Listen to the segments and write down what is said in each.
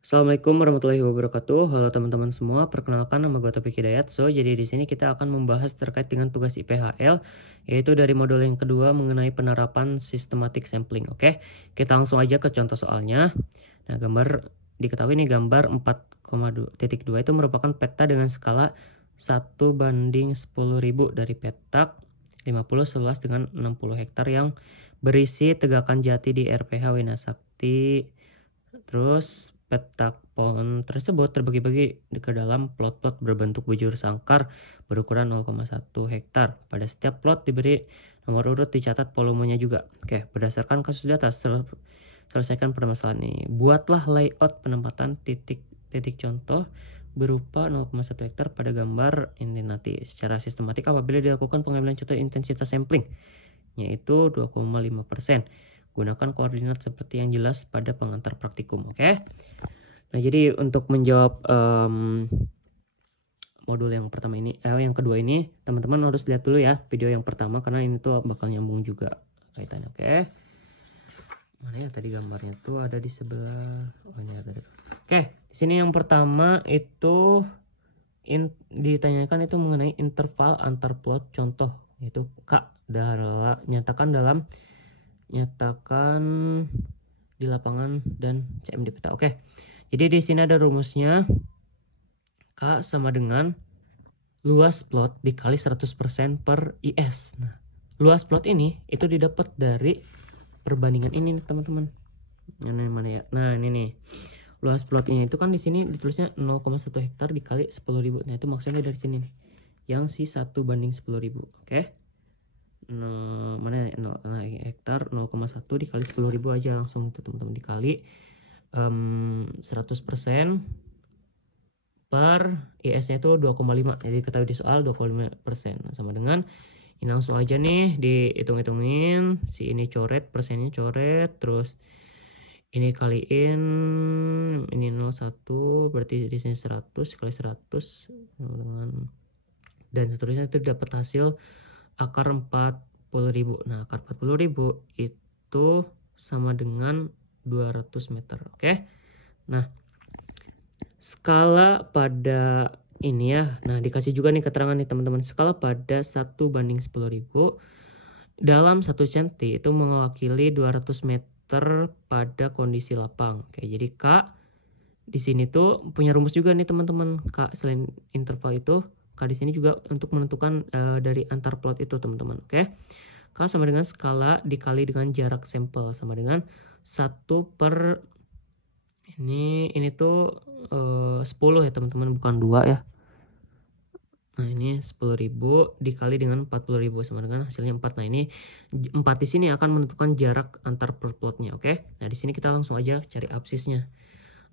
Assalamualaikum warahmatullahi wabarakatuh. Halo teman-teman semua, perkenalkan nama gue Taufiq Hidayat. Jadi di sini kita akan membahas terkait dengan tugas IPHL, yaitu dari modul yang kedua mengenai penerapan systematic sampling. Oke, kita langsung aja ke contoh soalnya. Nah, gambar diketahui nih, gambar 4,2 itu merupakan peta dengan skala 1:10.000 dari petak 50 seluas dengan 60 hektar yang berisi tegakan jati di RPH Winasakti. Terus petak pohon tersebut terbagi-bagi ke dalam plot-plot berbentuk bujur sangkar berukuran 0,1 hektar. Pada setiap plot diberi nomor urut, dicatat volumenya juga. Oke, berdasarkan kasus di atas, selesaikan permasalahan ini. Buatlah layout penempatan titik-titik contoh berupa 0,1 hektar pada gambar ini nanti secara sistematik apabila dilakukan pengambilan contoh intensitas sampling, yaitu 2,5%. Gunakan koordinat seperti yang jelas pada pengantar praktikum. Oke. Nah, jadi untuk menjawab modul yang pertama ini, yang kedua ini, teman-teman harus lihat dulu ya video yang pertama karena ini tuh bakal nyambung juga kaitannya. Oke. Mana ya tadi gambarnya tuh ada di sebelah. Oh, ini ada. Oke, di sini yang pertama itu ditanyakan itu mengenai interval antar plot contoh, yaitu K. Nyatakan di lapangan dan CM di peta. Oke. Jadi di sini ada rumusnya. K sama dengan luas plot dikali 100% per IS. Nah, luas plot ini itu didapat dari perbandingan ini nih, teman-teman. Ini mana ya? Nah, ini nih. Luas plot ini itu kan di sini ditulisnya 0,1 hektar dikali 10.000. Nah, itu maksudnya dari sini nih. Yang si 1:10.000. Oke. Nah, mana ya? Hektar 0,1 dikali 10.000 aja langsung itu, teman-teman, dikali 100% per IS-nya itu 2,5. Jadi ketahui di soal 25%. Nah, sama dengan ini langsung aja nih dihitung-hitungin. Si ini coret, persennya coret, terus ini kaliin ini 0,1 berarti di sini 100 kali 100 dengan dan seterusnya, itu dapat hasil akar 40.000. Nah, akar 40.000 itu sama dengan 200 meter. Oke. Nah, skala pada ini ya. Nah, dikasih juga nih keterangan nih, teman-teman. Skala pada 1:10.000 dalam 1 cm itu mewakili 200 meter pada kondisi lapang. Oke, jadi K di sini tuh punya rumus juga nih, teman-teman. K selain interval itu, K di sini juga untuk menentukan dari antar plot itu, teman-teman. Oke. K sama dengan skala dikali dengan jarak sampel sama dengan 1 per ini tuh 10 ya, teman-teman, bukan 2 ya. Nah, ini 10.000 dikali dengan 40.000 sama dengan hasilnya 4. Nah, ini 4 di sini akan menentukan jarak antar per plotnya. Oke. Nah, di sini kita langsung aja cari absisnya.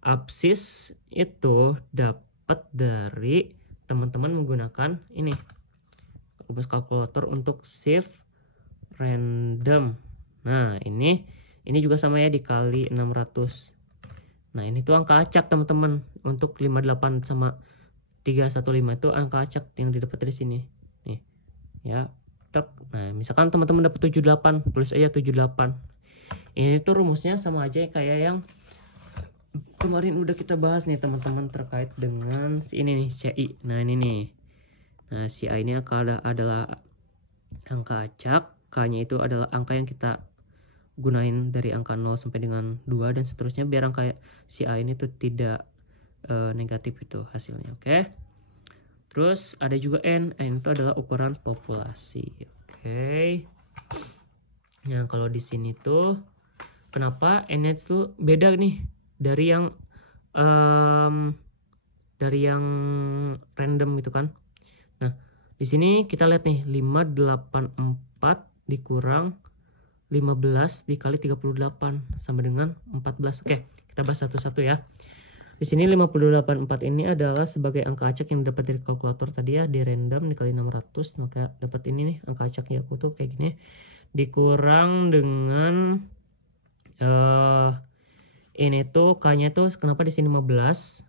Absis itu dapat dari teman-teman menggunakan ini rumus kalkulator untuk shift random. Nah, ini juga sama ya, dikali 600. Nah, ini tuh angka acak, teman-teman. Untuk 58 sama 315 itu angka acak yang didapat dari sini. Nih. Ya. Nah, misalkan teman-teman dapat 78, tulis aja 78. Ini tuh rumusnya sama aja kayak yang kemarin udah kita bahas nih, teman-teman, terkait dengan ini nih, CI. Nah, ini nih. Nah, CI ini adalah angka acak, K-nya itu adalah angka yang kita gunain dari angka 0 sampai dengan 2 dan seterusnya biar angka si A ini tuh tidak negatif itu hasilnya. Oke. Terus ada juga N itu adalah ukuran populasi. Oke. Nah, kalau di sini tuh kenapa N-nya itu beda nih dari yang random itu kan. Nah, di sini kita lihat nih 584 dikurang 15 dikali 38 sama dengan 14. Oke, kita bahas satu-satu ya. Di sini 584 ini adalah sebagai angka acak yang dapat dari kalkulator tadi ya, di random dikali 600, maka dapat ini nih angka acaknya aku tuh kayak gini. Dikurang dengan ini tuh K-nya tuh kenapa di sini 15?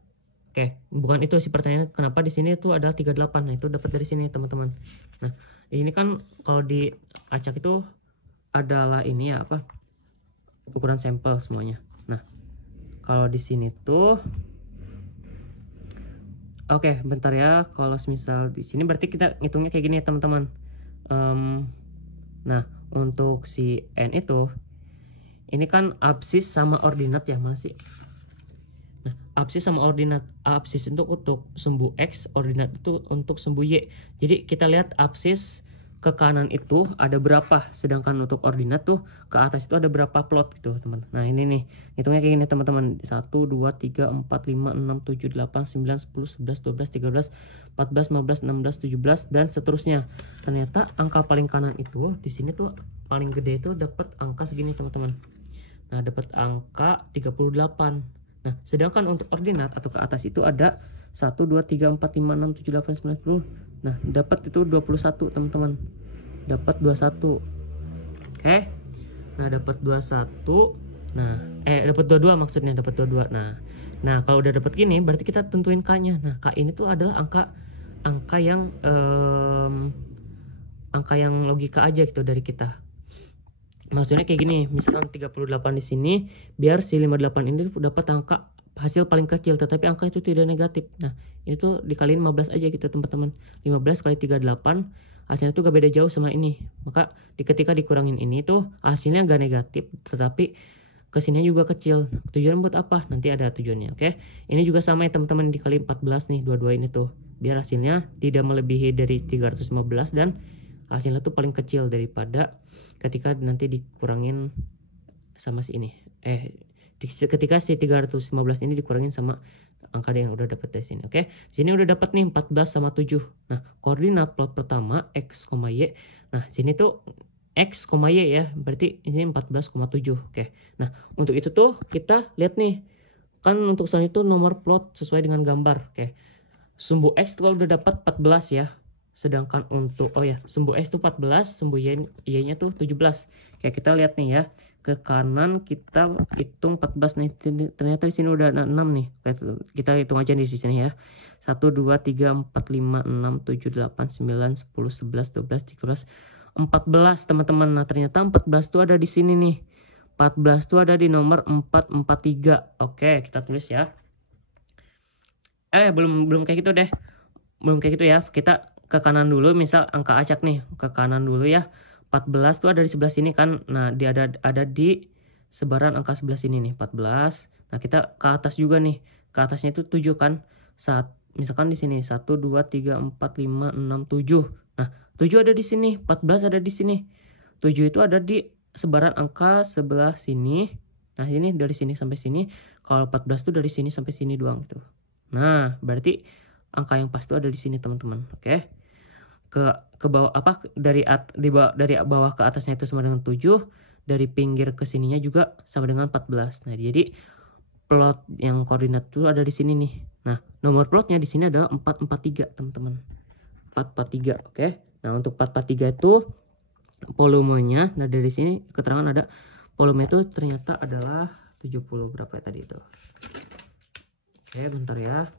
Oke, bukan itu sih pertanyaannya, kenapa di sini tuh ada 38. Nah, itu dapat dari sini, teman-teman. Nah, ini kan kalau di acak itu adalah ini ya, apa? Ukuran sampel semuanya. Nah, kalau di sini tuh oke, bentar ya. Kalau misal di sini berarti kita ngitungnya kayak gini ya teman-teman. Nah, untuk si n itu, ini kan absis sama ordinat ya, mana sih? Nah, absis sama ordinat. Absis itu untuk sumbu x, ordinat itu untuk sumbu y. Jadi kita lihat absis ke kanan itu ada berapa, sedangkan untuk ordinat tuh ke atas itu ada berapa plot gitu teman. Nah ini nih hitungnya kayak gini teman-teman, 1 2 3 4 5 6 7 8 9 10 11 12 13 14 15 16 17 dan seterusnya. Ternyata angka paling kanan itu di sini tuh paling gede itu dapat angka segini teman-teman. Nah dapat angka 38. Nah sedangkan untuk ordinat atau ke atas itu ada 1 2 3 4 5 6 7 8 9 10. Nah, dapat itu 21 teman-teman. Dapat 21. Oke. Nah, dapat 21. Nah, dapat 22 maksudnya, dapat 22. Nah, kalau udah dapat gini berarti kita tentuin K-nya. Nah, K ini tuh adalah angka yang logika aja gitu dari kita. Maksudnya kayak gini, misalkan 38 di sini, biar si 58 ini dapat angka hasil paling kecil, tetapi angka itu tidak negatif. Nah, ini tuh dikaliin 15 aja gitu teman-teman. 15 kali 38, hasilnya tuh gak beda jauh sama ini. Maka ketika dikurangin ini tuh hasilnya gak negatif, tetapi kesini juga kecil. Tujuan buat apa? Nanti ada tujuannya, oke? Ini juga sama ya teman-teman, dikali 14 nih, dua-dua ini tuh. Biar hasilnya tidak melebihi dari 315 dan hasilnya tuh paling kecil daripada ketika nanti dikurangin sama si ini. Ketika si 315 ini dikurangin sama angka yang udah dapat dari sini. Oke. Sini udah dapat nih 14 sama 7. Nah, koordinat plot pertama x, y. Nah, sini tuh x, y ya. Berarti ini 14,7. Oke. Nah, untuk itu tuh kita lihat nih. Kan untuk soal itu nomor plot sesuai dengan gambar. Oke. Sumbu x kalau udah dapat 14 ya. Sedangkan untuk sumbu x itu 14, sumbu y-nya tuh 17. Oke, kita lihat nih ya. Ke kanan kita hitung 14 nih. Ternyata di sini udah ada 6 nih. Kita hitung aja di sini ya. 1 2 3 4 5 6 7 8 9 10 11 12 13 14 teman-teman. Nah, ternyata 14 tuh ada di sini nih. 14 tuh ada di nomor 443. Oke, kita tulis ya. Belum kayak gitu deh. Belum kayak gitu ya. Kita ke kanan dulu, misal angka acak nih, ke kanan dulu ya. 14 tuh ada di sebelah sini kan. Nah, dia ada di sebaran angka sebelah sini nih, 14. Nah, kita ke atas juga nih. Ke atasnya itu 7 kan. Misalkan di sini 1 2 3 4 5 6 7. Nah, 7 ada di sini, 14 ada di sini. 7 itu ada di sebaran angka sebelah sini. Nah, ini dari sini sampai sini. Kalau 14 tuh dari sini sampai sini doang gitu. Nah, berarti angka yang pas itu ada di sini teman-teman. Oke. Ke bawah dari bawah ke atasnya itu sama dengan 7, dari pinggir ke sininya juga sama dengan 14. Nah, jadi plot yang koordinat itu ada di sini nih. Nah, nomor plotnya di sini adalah 443, teman-teman. 443, oke. Nah, untuk 443 itu volumenya, nah dari sini keterangan ada volume itu ternyata adalah 70 berapa ya tadi itu. Oke, bentar ya.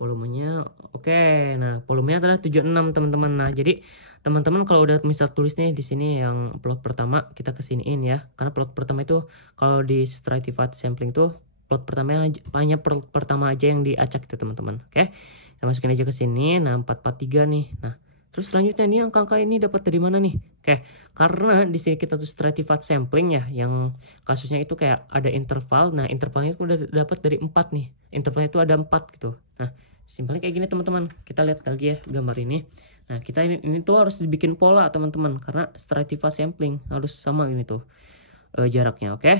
Volumenya oke. Nah, volumenya adalah 76 teman-teman. Nah, jadi teman-teman kalau udah misal tulis nih di sini yang plot pertama kita kesiniin ya. Karena plot pertama itu kalau di stratified sampling tuh plot pertamanya hanya plot pertama aja yang diacak gitu teman-teman. Oke. Kita masukin aja ke sini. Nah, 443 nih. Nah, terus selanjutnya nih angka-angka ini dapat dari mana nih? Oke, karena di sini kita tuh stratified sampling ya, yang kasusnya itu kayak ada interval. Nah, intervalnya itu udah dapat dari 4 nih. Intervalnya itu ada 4 gitu. Nah, simpelnya kayak gini teman-teman. Kita lihat lagi ya gambar ini. Nah, kita ini tuh harus dibikin pola teman-teman, karena stratified sampling harus sama ini tuh jaraknya, oke?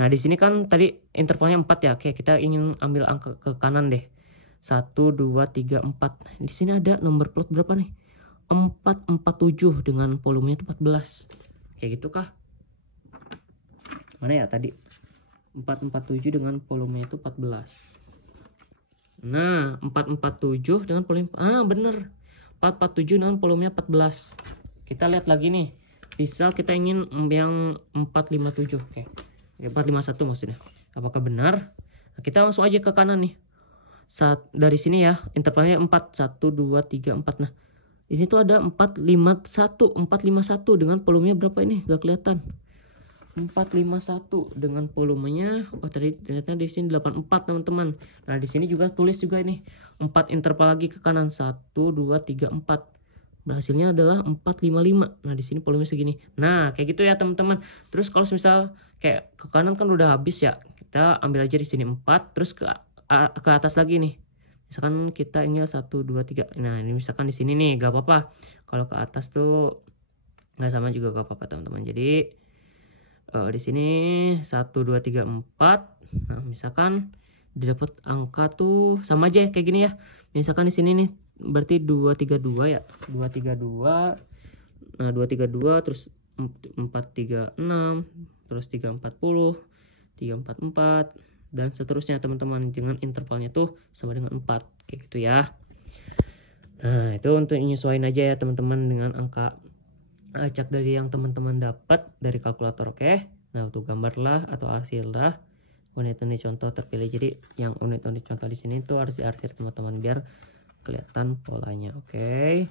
Nah, di sini kan tadi intervalnya 4 ya. Oke, kita ingin ambil angka ke kanan deh. 1 2 3 4. Di sini ada nomor plot berapa nih? 447 dengan volumenya itu 14. Kayak gitu kah? Mana ya tadi? 447 dengan volumenya itu 14. Nah, 447 dengan volume bener. 447 dengan volumenya 14. Kita lihat lagi nih. Misal kita ingin yang 457. Oke. 451 maksudnya. Apakah benar? Nah, kita langsung aja ke kanan nih. Dari sini ya, intervalnya 4 1 2 3 4. Nah, di situ ada 451 dengan volumenya berapa ini? Gak kelihatan. 451 dengan volumenya tadi ternyata di sini 84 teman-teman. Nah di sini juga tulis juga ini 4 interval lagi ke kanan 1 2 3 4. Berhasilnya adalah 455. Nah di sini volumenya segini. Nah kayak gitu ya teman-teman. Terus kalau misal kayak ke kanan kan udah habis ya, kita ambil aja di sini 4 terus ke atas lagi nih. Misalkan kita ingin 1 2 3. Nah ini misalkan di sini nih gak apa-apa. Kalau ke atas tuh nggak sama juga gak apa-apa teman-teman. Jadi di sini 1 2 3 4. Nah misalkan didapat angka tuh sama aja kayak gini ya. Misalkan di sini nih berarti 232 ya, 232. Nah 232 terus 436 terus 340 344 dan seterusnya teman-teman, dengan intervalnya tuh sama dengan 4 kayak gitu ya. Nah itu untuk menyesuaikan aja ya teman-teman dengan angka acak dari yang teman-teman dapat dari kalkulator. Oke. Nah untuk gambarlah atau arsirlah unit-unit contoh terpilih. Jadi yang unit-unit contoh di sini tuh arsir teman-teman biar kelihatan polanya. Oke.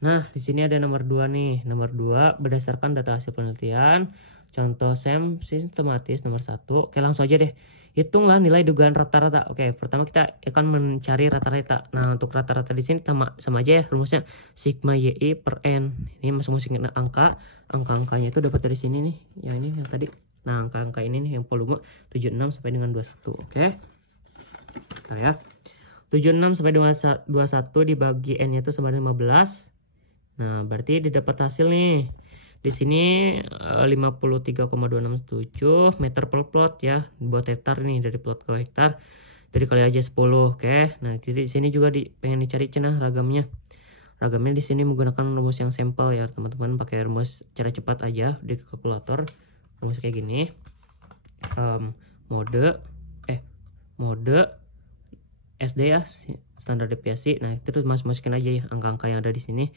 Nah di sini ada nomor 2 nih. Nomor 2 berdasarkan data hasil penelitian contoh SEM sistematis nomor 1. Oke langsung aja deh. Hitunglah nilai dugaan rata-rata. Oke, pertama kita akan mencari rata-rata. Nah, untuk rata-rata di sini sama aja ya rumusnya sigma YI per N. Ini masing-masing angka. Angka-angkanya itu dapat dari sini nih. Yang ini yang tadi. Nah, angka-angka ini nih yang volume 76 sampai dengan 21. Oke. Bentar ya. 76 sampai 21 dibagi N-nya itu sama dengan 15. Nah, berarti didapat hasil nih. Di sini 53,267 meter per plot ya, buat hektar nih, dari plot ke hektar. Jadi kali aja 10, oke. Nah, jadi di sini juga pengen dicari cenah ragamnya. Ragamnya di sini menggunakan rumus yang sampel ya, teman-teman, pakai rumus cara cepat aja di kalkulator. Rumus kayak gini. Mode SD ya, standar deviasi. Nah, terus masukin aja ya angka-angka yang ada di sini.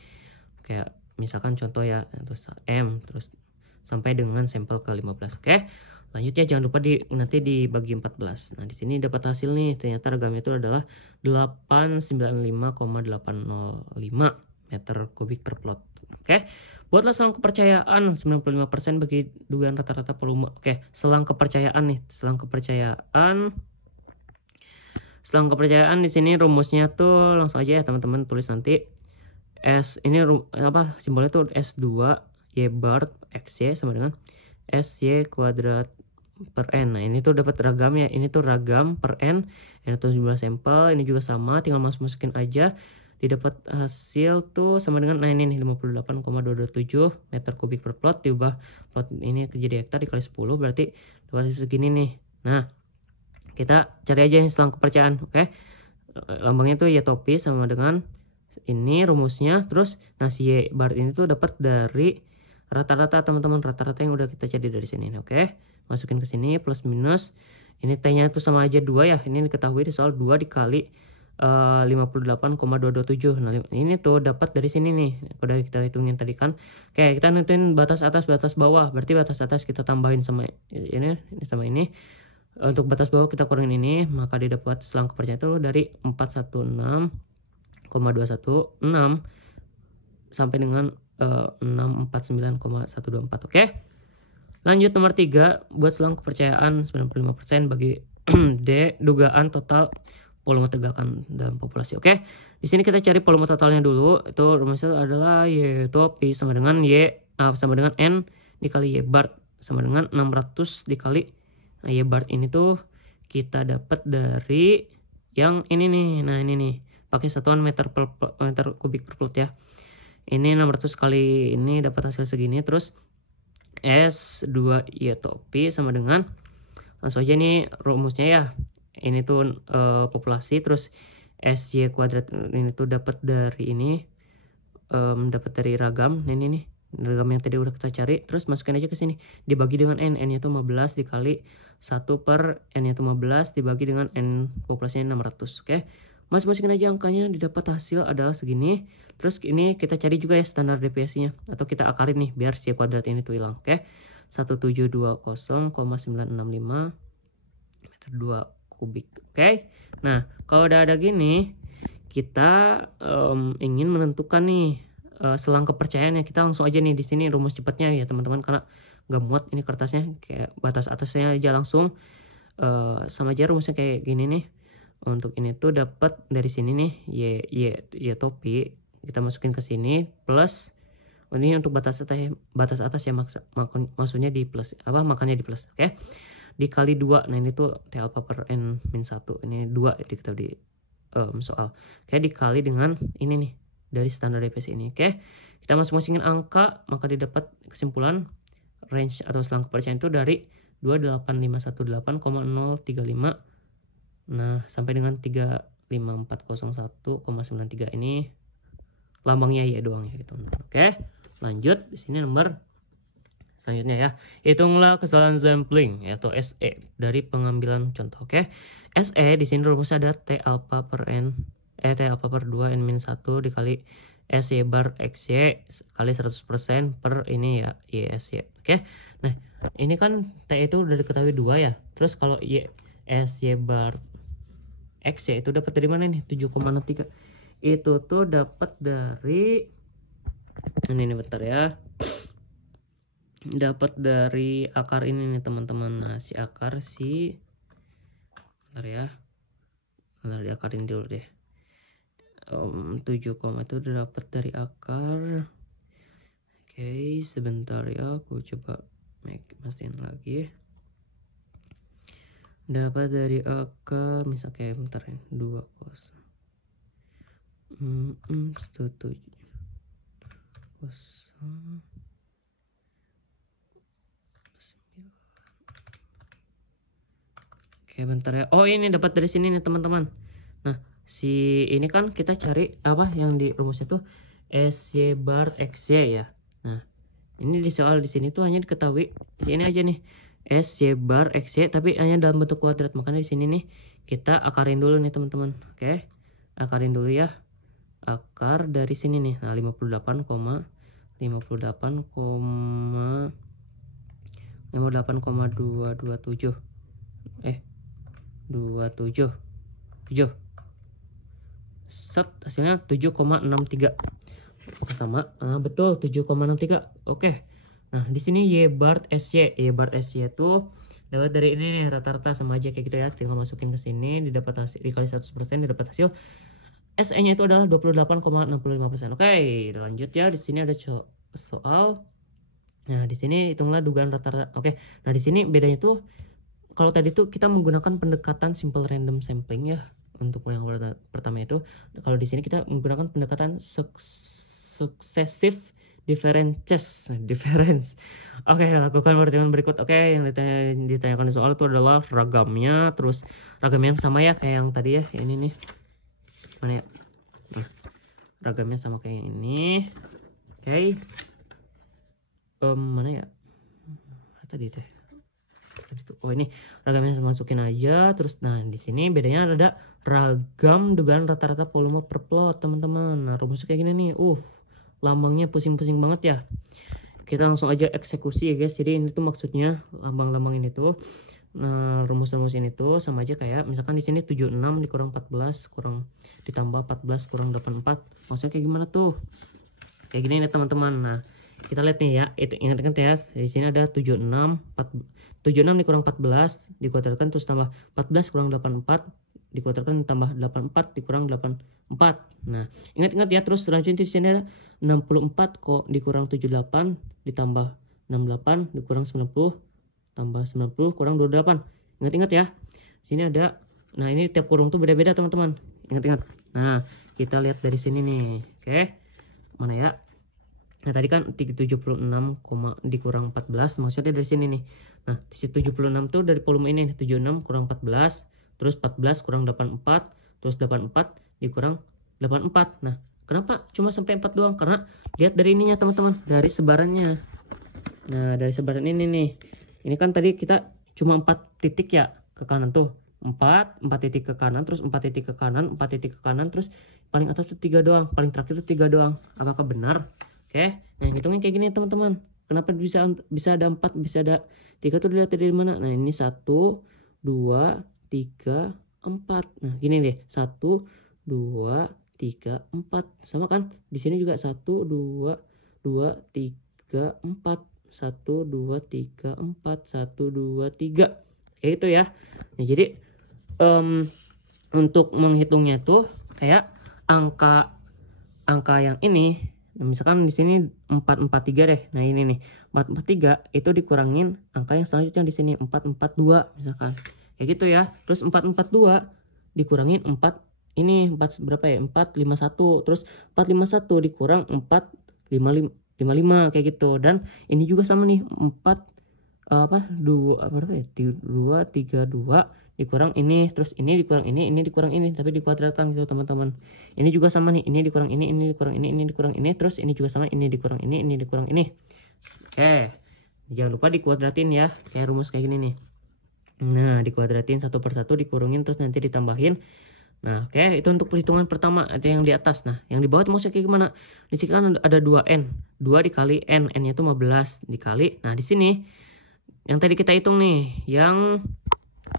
Kayak misalkan contoh ya, terus M terus sampai dengan sampel ke 15. Oke. Lanjut ya, jangan lupa nanti dibagi 14. Nah, di sini dapat hasil nih. Ternyata ragamnya itu adalah 895,805 meter kubik per plot. Oke. Buatlah selang kepercayaan 95% bagi dugaan rata-rata volume. Oke, selang kepercayaan nih. Selang kepercayaan di sini rumusnya tuh langsung aja ya teman-teman tulis nanti. S ini simbolnya tuh S2 Y bar XY sama dengan SY kuadrat per N. Nah ini tuh dapat ragam ya, ini tuh ragam per N, ini tuh jumlah sampel, ini juga sama, tinggal masukin aja, didapat hasil tuh sama dengan, nah ini nih 58,227 meter kubik per plot, diubah plot ini jadi hektar dikali 10 berarti dapat hasil segini nih. Nah kita cari aja nih selang kepercayaan. Oke. Lambangnya tuh Y topi sama dengan ini rumusnya. Terus si Y bar ini tuh dapat dari rata-rata teman-teman, rata-rata yang udah kita cari dari sini. Oke, masukin ke sini plus minus. Ini T-nya tuh sama aja 2 ya. Ini diketahui soal 2 dikali 58,227. Nah, ini tuh dapat dari sini nih. Udah kita hitungin tadi kan. Oke, kita nentuin batas atas, batas bawah. Berarti batas atas kita tambahin sama ini sama ini. Untuk batas bawah kita kurangin ini, maka didapat selang kepercayaan itu dari 416,216 sampai dengan 649,124. Oke. Lanjut nomor 3, buat selang kepercayaan 95% bagi D dugaan total volume tegakan dalam populasi. Oke. Di sini kita cari volume totalnya dulu. Itu rumusnya adalah Y topi sama dengan N dikali Y bar sama dengan 600 dikali. Nah, Y bar ini tuh kita dapat dari yang ini nih. Nah, ini nih. Pakai satuan meter kubik per plot ya. Ini 600 kali ini dapat hasil segini. Terus S2 Y topi sama dengan, langsung aja nih rumusnya ya. Ini tuh populasi, terus SY kuadrat ini tuh dapat dari ini, dapat dari ragam. Ini nih ragam yang tadi udah kita cari. Terus masukin aja ke sini, dibagi dengan N-nya itu 15 dikali 1 per N-nya itu 15 dibagi dengan N populasinya 600. Oke. Masukin aja angkanya, didapat hasil adalah segini. Terus ini kita cari juga ya standar deviasinya, atau kita akarin nih biar si kuadrat ini tuh hilang. Oke. 1720,965 meter 2 kubik. Oke. Nah, kalau udah ada gini, kita ingin menentukan nih selang kepercayaannya. Kita langsung aja nih di sini rumus cepatnya ya teman-teman, karena nggak muat ini kertasnya, kayak batas atasnya aja langsung sama aja rumusnya kayak gini nih. Untuk ini tuh dapat dari sini nih y topi kita masukin ke sini plus ini untuk batas atas ya, maksudnya di plus makanya di plus, oke. Dikali 2, nah ini tuh T alpha per N min 1, ini 2 diketahui di soal, oke, dikali dengan ini nih dari standar deviasi ini, oke. Kita masing-masingin angka, maka didapat kesimpulan range atau selang kepercayaan itu dari 28518,035 nah sampai dengan 35401,93 ini lambangnya ya doang ya gitu. Oke, lanjut di sini nomor selanjutnya ya. Hitunglah kesalahan sampling atau SE dari pengambilan contoh. Oke. SE di sini rumusnya ada T alpha per 2 N min 1 dikali SY bar XY kali 100% per ini ya YSY. Oke. Nah, ini kan T itu udah diketahui 2 ya. Terus kalau SY bar XY itu dapat dari mana nih? 7,63. Itu tuh dapat dari ini bentar ya. Dapat dari akar ini nih teman-teman. Nah, si akar bentar ya. Bentar diakarin dulu deh. 7, itu dapat dari akar. Oke, sebentar ya, aku coba mastiin lagi. Dapat dari akar misal kayak bentar ya, 2 kos. 7 kosong. Oke, bentar ya. Oh, ini dapat dari sini nih, teman-teman. Nah, si ini kan kita cari apa yang di rumusnya tuh SY bar XY ya. Nah, ini di soal di sini tuh hanya diketahui di sini aja nih. SY bar XY tapi hanya dalam bentuk kuadrat. Makanya di sini nih kita akarin dulu nih, teman-teman. Oke. Akarin dulu ya. Akar dari sini nih. Nah, 58,227. 27 set hasilnya 7,63 sama betul 7,63. Oke. Nah, di sini Y bar SY itu dapat dari ini nih, rata-rata sama aja kayak gitu ya. Tinggal masukin ke sini didapat hasil dikali 100% didapat hasil SE-nya itu adalah 28,65%. Oke, lanjut ya. Di sini ada soal. Nah, di sini hitunglah dugaan rata-rata. Oke. Nah, di sini bedanya tuh kalau tadi tuh kita menggunakan pendekatan simple random sampling ya untuk yang pertama itu. Kalau di sini kita menggunakan pendekatan successive difference. Oke, lakukan perhitungan berikut. Oke, yang ditanyakan di soal itu adalah ragamnya, terus ragamnya yang sama ya kayak yang tadi ya. Ini nih. Mana ya? Nah, ragamnya sama kayak yang ini. Oke. Mana ya? Tadi teh. Oh, ini ragamnya masukin aja. Terus nah di sini bedanya ada ragam dugaan rata-rata volume per plot, teman-teman. Nah, rumusnya kayak gini nih. Lambangnya pusing-pusing banget ya. Kita langsung aja eksekusi ya guys. Jadi ini tuh maksudnya lambang-lambang ini tuh, nah, rumus-rumus ini tuh sama aja kayak misalkan di sini 76 dikurang 14 kurang ditambah 14 kurang 84. Maksudnya kayak gimana tuh? Kayak gini nih, teman-teman. Nah, kita lihat nih ya, ingat-ingat ya, di sini ada 76 dikurang 14 dikuadratkan terus tambah 14 kurang 84 dikuadratkan tambah 84 dikurang 84. Nah, ingat-ingat ya, terus selanjutnya di sini ada 64 kok dikurang 78 ditambah 68 dikurang 90 tambah 90 kurang 28. Ingat-ingat ya. Sini ada, nah ini tiap kurung tuh beda-beda, teman-teman. Ingat-ingat. Nah, kita lihat dari sini nih. Oke. Mana ya? Nah, tadi kan 76, dikurang 14, maksudnya dari sini nih. Nah, 76 tuh dari volume ini nih, 76 kurang 14, terus 14 kurang 84, terus 84 dikurang 84. Nah, kenapa cuma sampai 4 doang? Karena lihat dari ininya, teman-teman, dari sebarannya. Nah, dari sebaran ini nih. Ini kan tadi kita cuma 4 titik ya ke kanan tuh. 4 titik ke kanan, terus 4 titik ke kanan, 4 titik ke kanan, terus paling atas tuh 3 doang, paling terakhir tuh 3 doang. Apakah benar? Oke, nah hitungnya kayak gini, teman-teman. Kenapa bisa ada 4, bisa ada 3 tuh dilihat dari mana? Nah, ini 1 2 3 4. Nah, gini deh. 1 2 3 4. Sama kan? Di sini juga 1 2 3 4. 1 2 3 4 1 2 3 kayak gitu ya. Nah jadi untuk menghitungnya tuh kayak angka yang ini, misalkan di sini 443 deh. Nah ini nih 443 itu dikurangin angka yang selanjutnya di sini 442 misalkan kayak gitu ya. Terus 442 dikurangin 4 ini 4 berapa ya, 451, terus 451 dikurang 455 kayak gitu. Dan ini juga sama nih 4 berapa ya, 232 dikurang ini, terus ini dikurang ini dikurang ini, tapi dikuadratkan gitu teman-teman. Ini juga sama nih, ini dikurang ini dikurang ini dikurang ini, terus ini juga sama, ini dikurang ini dikurang ini. Oke, jangan lupa dikuadratin ya, kayak rumus kayak gini nih. Nah, dikuadratin satu persatu, dikurungin, terus nanti ditambahin. Nah, oke, itu untuk perhitungan pertama, ada yang di atas. Nah, yang di bawah itu maksudnya kayak gimana? Di sini kan ada 2n, 2 dikali n-nya itu 15 dikali. Nah, di sini yang tadi kita hitung nih, yang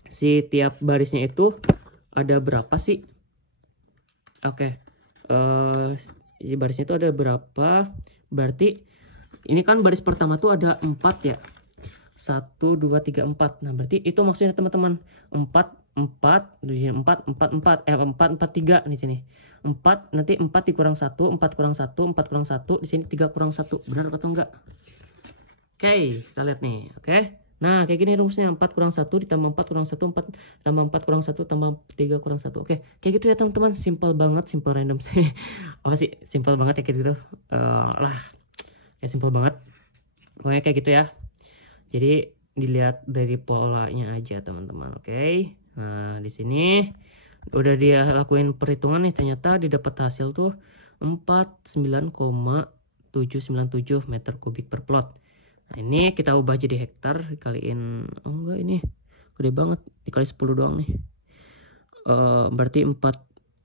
si tiap barisnya itu ada berapa sih? Oke, si barisnya itu ada berapa? Berarti ini kan baris pertama tuh ada 4 ya. 1 2 3 4. Nah, berarti itu maksudnya teman-teman. 4 4 di sini 4 4 4 4 4 3 di sini. 4 nanti 4 dikurang 1, 4 kurang 1, 4 kurang 1, di sini 3 kurang 1. Benar atau enggak? Oke, kita lihat nih. Oke. Nah, kayak gini rumusnya. 4 kurang 1 ditambah 4 kurang 1, 4 tambah 4 kurang 1 tambah 3 kurang 1. Oke, kayak gitu ya teman-teman. Simple banget, simple random sih. Apa sih? Simple banget ya kayak gitu. Ya simple banget. Pokoknya kayak gitu ya. Jadi dilihat dari polanya aja teman-teman. Oke. Nah, di sini udah dia lakuin perhitungan nih, ternyata didapat hasil tuh 49,797 meter kubik per plot. Nah, ini kita ubah jadi hektar, dikaliin, oh enggak, ini gede banget, dikali 10 doang nih. Berarti 4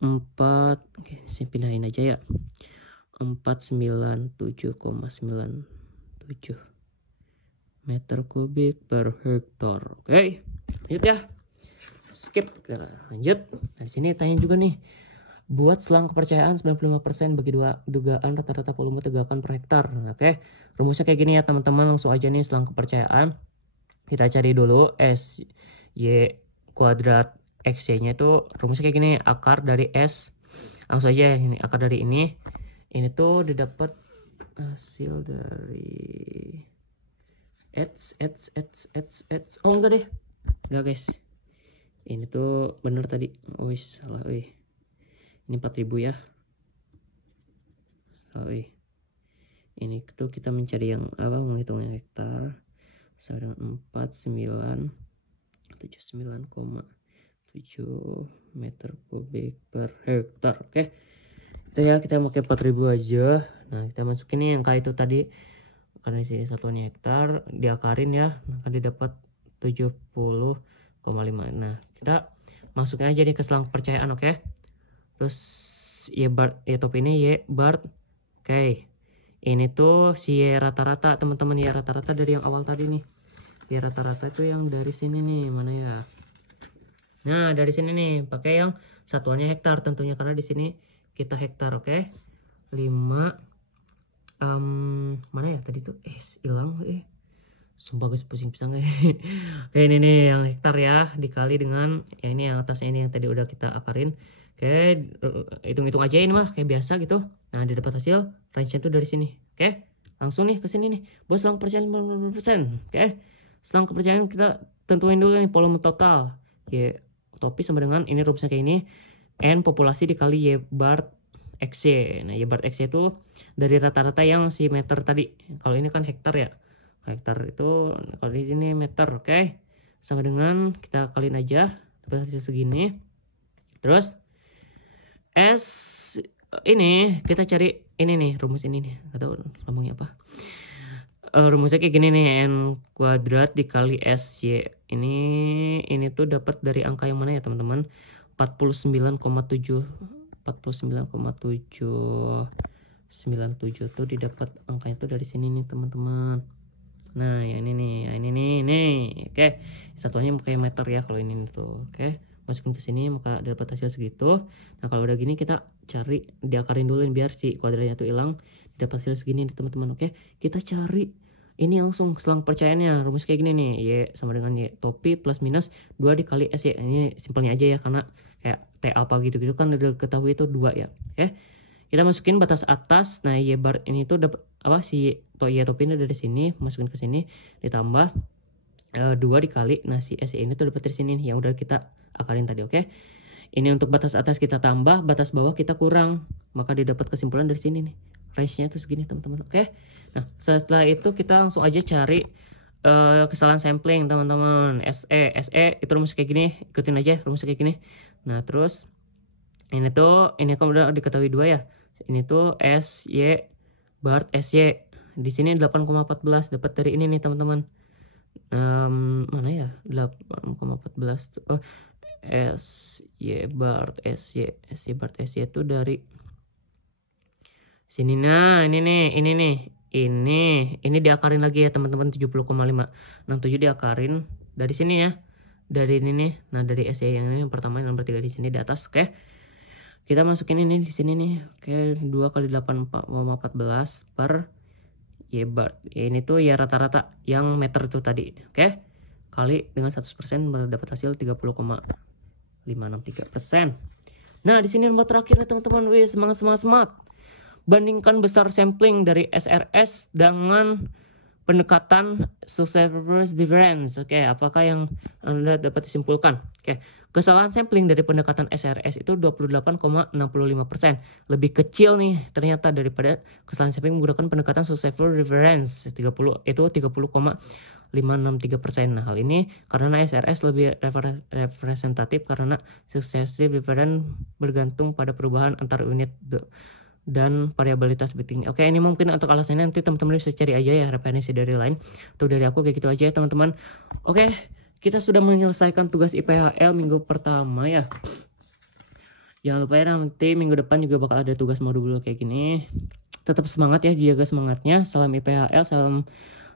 oke, saya pindahin aja ya. 497,97 meter kubik per hektar. Oke, lanjut ya. Skip, lanjut. Nah, di sini tanya juga nih. Buat selang kepercayaan 95% bagi dugaan rata-rata volume tegakan per hektar. Oke, rumusnya kayak gini ya teman-teman. Langsung aja nih selang kepercayaan. Kita cari dulu S Y kuadrat X Y nya itu rumusnya kayak gini. Akar dari S. Langsung aja ini akar dari ini. Ini tuh didapat hasil dari oh enggak deh. Enggak guys. Ini tuh bener tadi. Oh salah. Ini 4000 ya. Ini tuh kita mencari yang menghitung yang hektar sama dengan 49,7 meter kubik per hektar. Oke, kita pakai 4000 aja. Nah, kita masukin nih angka itu tadi, karena di sini satuannya hektar, diakarin ya, akan didapat 70,5. Nah, kita masukin aja nih ke selang kepercayaan. Oke, terus Y bar, top ini Y bar. Oke, ini tuh si Y rata-rata teman-teman, ya rata-rata dari yang awal tadi nih. Y rata-rata itu yang dari sini nih, mana ya? Nah, dari sini nih, pakai yang satuannya hektar tentunya, karena di sini kita hektar. Oke, 5 mana ya tadi tuh? Hilang. Sumpah guys, pusing pisang. Oke, ini nih yang hektar ya, dikali dengan ya ini yang atasnya, ini yang tadi udah kita akarin. Oke, hitung-hitung aja ini mah kayak biasa gitu. Nah, didapat hasil range-nya tuh dari sini. Oke, langsung nih ke sini nih. Buat selang kepercayaan 50%. Oke, selang kepercayaan kita tentuin dulu nih volume total. Y utopis sama dengan ini rumusnya kayak ini. N populasi dikali Y bar XY. Nah, Y bar XY itu dari rata-rata yang si meter tadi. Kalau ini kan hektar ya. Hektar itu kalau di sini meter. Oke, sama dengan kita kaliin aja dapat hasil segini. Terus S ini kita cari ini nih, rumus ini nih, nggak tahu ngomongnya apa. Rumusnya kayak gini nih, N kuadrat dikali SY. Ini tuh dapat dari angka yang mana ya teman-teman? 49,797 tuh didapat angkanya tuh dari sini nih teman-teman. Nah, ya ini nih. Oke, satuannya kayak meter ya kalau ini tuh. Oke, masukin ke sini maka dapat hasil segitu. Nah, kalau udah gini kita cari, diakarin dulu biar si kuadratnya tuh hilang, dapat hasil segini nih teman-teman. Oke, kita cari ini langsung selang percayaannya, rumus kayak gini nih, Y sama dengan Y topi plus minus 2 dikali SY. Ini simpelnya aja ya, karena kayak T apa gitu-gitu kan udah ketahui itu 2 ya. Oke. Kita masukin batas atas. Nah, Y bar ini tuh dapat apa si Y topi ini dari sini, masukin ke sini ditambah 2 dikali, nah si SY ini tuh dapat dari sini nih yang udah kita akalin tadi, oke. Ini untuk batas atas kita tambah, batas bawah kita kurang, maka didapat kesimpulan dari sini nih. Range-nya itu segini teman-teman, oke. Nah, setelah itu kita langsung aja cari kesalahan sampling teman-teman. SE itu rumus kayak gini, ikutin aja rumusnya kayak gini. Nah, terus ini kan udah diketahui 2 ya. Ini tuh SY bar SY. Di sini 8,14 dapat dari ini nih teman-teman. Mana ya? 8,14 tuh. Oh, SY bar SY itu dari sini. Nah, ini diakarin lagi ya teman-teman, 70,5. Nah, 7 diakarin dari sini ya. Dari ini nih. Nah, dari SY yang ini yang pertama, yang nomor 3 di sini di atas, oke. Kita masukin ini di sini nih. Oke, 2 kali 8,14 per Y bar. Ini tuh ya rata-rata yang meter itu tadi. Oke. Kali dengan 100% dapat hasil 30,563%. Nah, di sini nomor terakhir nih teman-teman. Wih, semangat. Bandingkan besar sampling dari SRS dengan pendekatan successful difference. Oke, apakah yang Anda dapat disimpulkan? Oke, kesalahan sampling dari pendekatan SRS itu 28,65%. Lebih kecil nih ternyata daripada kesalahan sampling menggunakan pendekatan successful difference 30,563%. Nah, hal ini karena SRS lebih representatif karena successive difference bergantung pada perubahan antar unit dan variabilitas lebih tinggi. Oke, ini mungkin untuk alasannya nanti teman-teman bisa cari aja ya referensi dari lain. Untuk dari aku kayak gitu aja ya teman-teman. Oke, kita sudah menyelesaikan tugas IPHL minggu pertama ya. Jangan lupa ya, nanti minggu depan juga bakal ada tugas modul kayak gini. Tetap semangat ya, jaga semangatnya. Salam IPHL, salam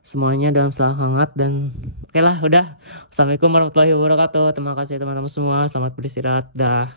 semuanya dalam selalu hangat dan oke lah udah. Assalamualaikum warahmatullahi wabarakatuh. Terima kasih teman-teman semua. Selamat beristirahat. Dah.